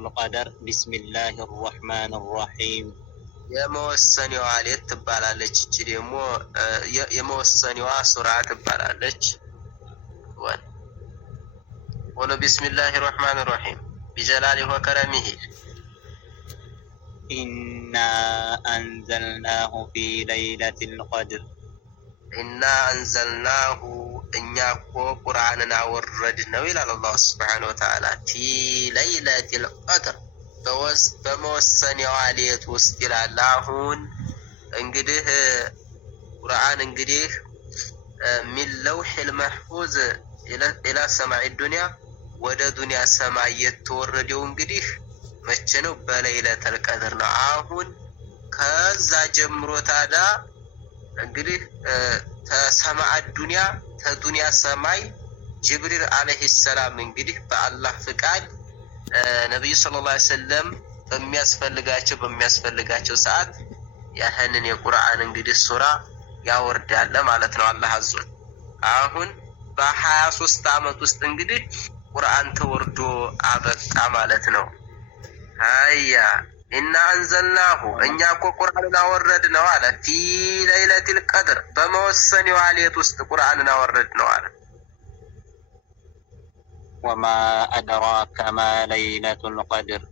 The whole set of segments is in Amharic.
القدر بسم الله الرحمن الرحيم የመወሰኒዋ ሌት ትባላለች። እቺ ደግሞ የመወሰኒዋ ሱራ ትባላለች። ወለ ቢስሚላሂ الرحمن الرحيم بجلاله وكرمه إنا أنزلناه في ليلة القدر إنا أنزلناه እኛ እኮ ቁርአንን አወረድነው ይላል አላህ ሱብሓነሁ ወተዓላ في ليلة القدر በመወሰኒያዋ ሌት ውስጥ ይላል። አሁን እንግዲህ ቁርአን እንግዲህ من لوح المحفوظ إلى سماع الدنيا ወደ ዱንያ ሰማይ የተወረደው እንግዲህ መቼ ነው? በለይለቱል ቀድር ነው። አሁን ከዛ ጀምሮ ታዲያ እንግዲህ ተሰማዕ ዱንያ ተዱንያ ሰማይ ጅብሪል አለይሂ ሰላም እንግዲህ በአላህ ፍቃድ ነብዩ ሰለላሁ ዐለይሂ ወሰለም በሚያስፈልጋቸው ሰዓት ያህንን የቁርአን እንግዲህ ሱራ ያወርዳል ማለት ነው አላህ አዞት። አሁን በ23 አመት ውስጥ እንግዲህ ቁርአን ተወርዶ አበቃ ማለት ነው። አያ ኢና አንዘልናሁ እኛ እኮ ቁርአንን አወረድነው አለ ፊ ለይለቱል ቀድር በመወሰኒዋ ሌት ውስጥ ቁርአንን አወረድነው አለ። ወማ አድራከ ማ ለይለቱል ቀድር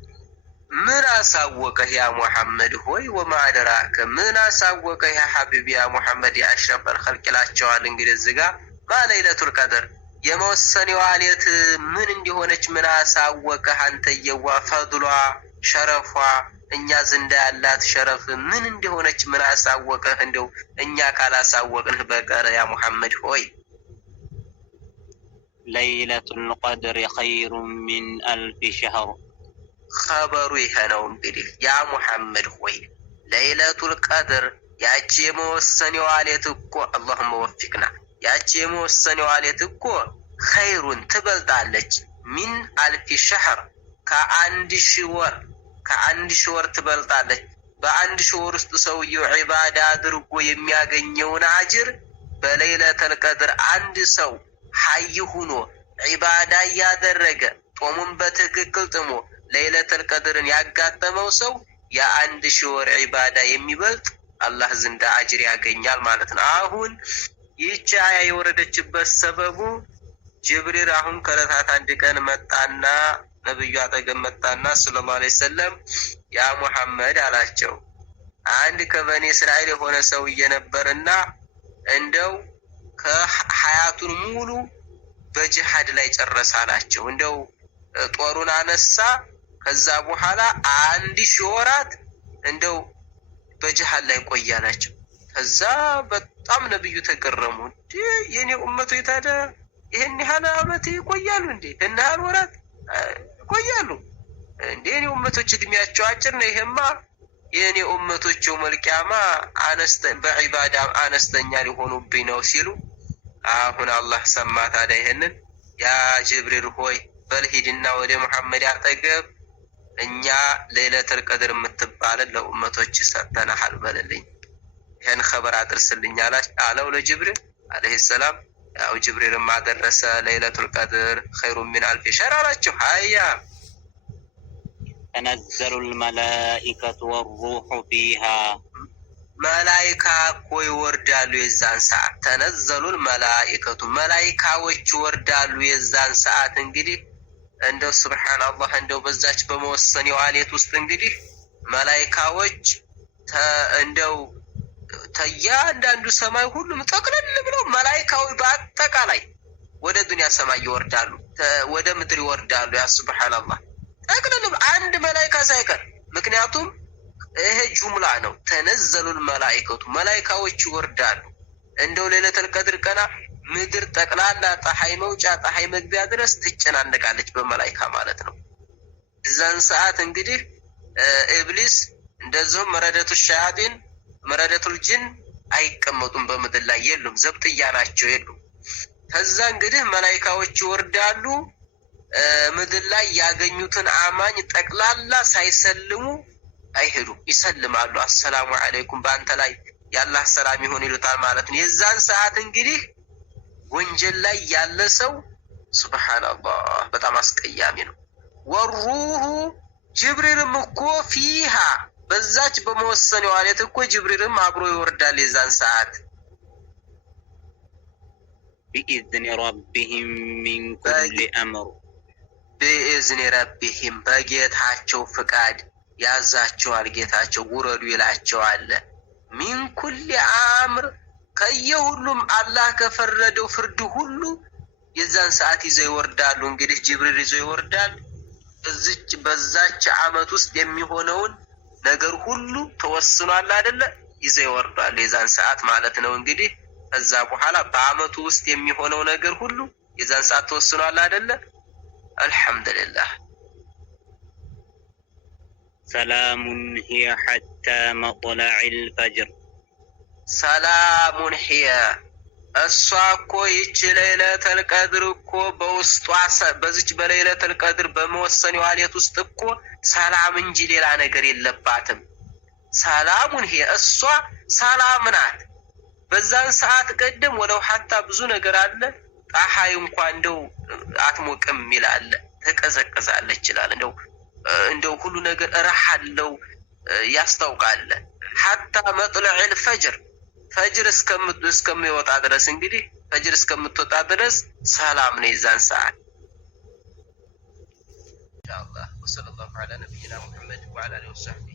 ምን አሳወቀህ ያ ሙሐመድ ሆይ? ወማ አድራከ ምን አሳወቀህ ያ ሐቢቢ ያ ሙሐመድ ያ አሽረፈል ኸልቅ ይላቸዋል። እንግዲህ እዚህ ጋር ማ ለይለቱል ቀድር የመወሰኒዋ ሌት ምን እንደሆነች ምን አሳወቀህ አንተየዋ? ፈድሏ ሸረፏ እኛ ዘንዳ ያላት ሸረፍ ምን እንደሆነች ምን አሳወቀህ? እንደው እኛ ካላሳወቅንህ በቀር ያ ሙሐመድ ሆይ። ለይለቱል ቀድር ኸይሩ ሚን አልፍ ሸህር ኸበሩ ይሄ ነው እንግዲህ ያ ሙሐመድ ሆይ ለይለቱል ቀድር ያቺ የመወሰኒዋ ሌት እኮ አላሁመ ወፊቅና ያቺ የመወሰኒዋ ሌት እኮ ኸይሩን ትበልጣለች ሚን አልፍ ሸህር ከአንድ ሺህ ወር ትበልጣለች። በአንድ ሺህ ወር ውስጥ ሰውየው ዒባዳ አድርጎ የሚያገኘውን አጅር በለይለቱል ቀድር አንድ ሰው ሐይ ሆኖ ዒባዳ እያደረገ ጦሙን በትክክል ጥሞ ለይለቱል ቀድርን ያጋጠመው ሰው የአንድ ሺህ ወር ዒባዳ የሚበልጥ አላህ ዘንድ አጅር ያገኛል ማለት ነው። አሁን ይህች አያ የወረደችበት ሰበቡ ጅብሪል አሁን ከዕለታት አንድ ቀን መጣና ነብዩ አጠገብ መጣና ሰለላሁ ዐለይሂ ወሰለም ያ ሙሐመድ አላቸው፣ አንድ ከበኒ እስራኤል የሆነ ሰውዬ ነበርና እንደው ከሐያቱን ሙሉ በጅሃድ ላይ ጨረሰ አላቸው። እንደው ጦሩን አነሳ፣ ከዛ በኋላ 1000 ወራት እንደው በጅሃድ ላይ ቆያላቸው። ከዛ በጣም ነብዩ ተገረሙ። የኔ ኡመቶች ታዲያ ይሄን ያህል አመት ይቆያሉ እንዴ? ይሄን ያህል ወራት ይቆያሉ እንዴ? የኔ ኡመቶች እድሜያቸው አጭር ነው። ይሄማ የኔ ኡመቶች መልቂያማ በዒባዳ አነስተኛ ሊሆኑብኝ ነው ሲሉ አሁን አላህ ሰማ ታዲያ ይሄንን ያ ጅብሪል ሆይ በልሂድና ወደ ሙሐመድ አጠገብ እኛ ለይለቱል ቀድር የምትባለን ለኡመቶች ሰጥተናል በልልኝ፣ ይሄን ኸበር አድርስልኝ አለው ለጅብሪል አለይሂ ሰላም። ያው ጅብሪልም አደረሰ። ለይለቱል ቀድር ኸይሩ ሚን አልፍ ሸህር አላቸው። ሀያ ተነዘሉል መላኢከቱ ወሩሑ ፊሃ መላኢካ እኮ ይወርዳሉ የዛን ሰዓት። ተነዘሉል መላኢከቱ መላኢካዎች ይወርዳሉ የዛን ሰዓት። እንግዲህ እንደው ሱብሃንአላህ እንደው በዛች በመወሰኒዋ ሌት ውስጥ እንግዲህ መላኢካዎች እንደው ተያንዳንዱ ሰማይ ሁሉም ጠቅለል ብለው መላኢካዎች በአጠቃላይ ወደ ዱንያ ሰማይ ይወርዳሉ፣ ወደ ምድር ይወርዳሉ። ያ ሱብሃንአላህ ጠቅለል አንድ መላኢካ ሳይቀር። ምክንያቱም ይሄ ጁምላ ነው። ተነዘሉል መላኢከቱ መላኢካዎች ይወርዳሉ። እንደው ለይለቱል ቀድር ቀና ምድር ጠቅላላ ፀሐይ መውጫ ፀሐይ መግቢያ ድረስ ትጨናነቃለች በመላኢካ ማለት ነው። እዛን ሰዓት እንግዲህ ኢብሊስ እንደዚሁም መረደቱ ሸያጢን መረደቱል ጅን አይቀመጡም በምድር ላይ የሉም፣ ዘብጥያ ናቸው የሉም። ከዛ እንግዲህ መላኢካዎች ይወርዳሉ። ምድር ላይ ያገኙትን አማኝ ጠቅላላ ሳይሰልሙ አይሄዱም፣ ይሰልማሉ። አሰላሙ አለይኩም በአንተ ላይ ያላህ ሰላም ይሁን ይሉታል ማለት ነው። የዛን ሰዓት እንግዲህ ወንጀል ላይ ያለ ሰው ሱብሃንአላህ በጣም አስቀያሚ ነው። ወሩሁ ጅብሪልም እኮ ፊሃ በዛች በመወሰነው ሌሊት እኮ ጅብሪልም አብሮ ይወርዳል የዛን ሰዓት بإذن ربهم من كل أمر بإذن ربهم በጌታቸው ፍቃድ ያዛቸዋል ጌታቸው ውረዱ ይላቸዋል ሚን ኩል አምር ከየሁሉም አላህ ከፈረደው ፍርድ ሁሉ የዛን ሰዓት ይዘው ይወርዳሉ እንግዲህ ጅብሪል ይዘው ይወርዳል በዛች አመት ውስጥ የሚሆነውን ነገር ሁሉ ተወስኗል አይደለ ይዘው ይወርዳሉ የዛን ሰዓት ማለት ነው እንግዲህ ከዛ በኋላ በአመቱ ውስጥ የሚሆነው ነገር ሁሉ የዛን ሰዓት ተወስኗል አይደለ አልহামዱሊላህ سلام هي حتى مطلع الفجر سلام هي እሷኮ ይች ለይለተል ቀድር እኮ በውስጧ በዚች በለይለተል ቀድር በመወሰነው ሌሊት ውስጥ እኮ ሰላም እንጂ ሌላ ነገር የለባትም ሰላሙን هي እሷ ሰላም ናት በዛን ሰዓት ቀደም ወለው ሐታ ብዙ ነገር አለ ፀሐይ እንኳን እንደው አትሞቅም ይላል ተቀዘቀዛለች ይላል እንደው ሁሉ ነገር ረሐለው ያስተውቃል ሐታ መጥለዕ الفجر ፈጅር እስከሚወጣ ድረስ እንግዲህ ፈጅር እስከምትወጣ ድረስ ሰላም ነው የዛን ሰዓት ኢንሻአላህ ወሰለላሁ ዐላ ነብይና ሙሐመድ ወዐላ አሊሂ ወሰህቢሂ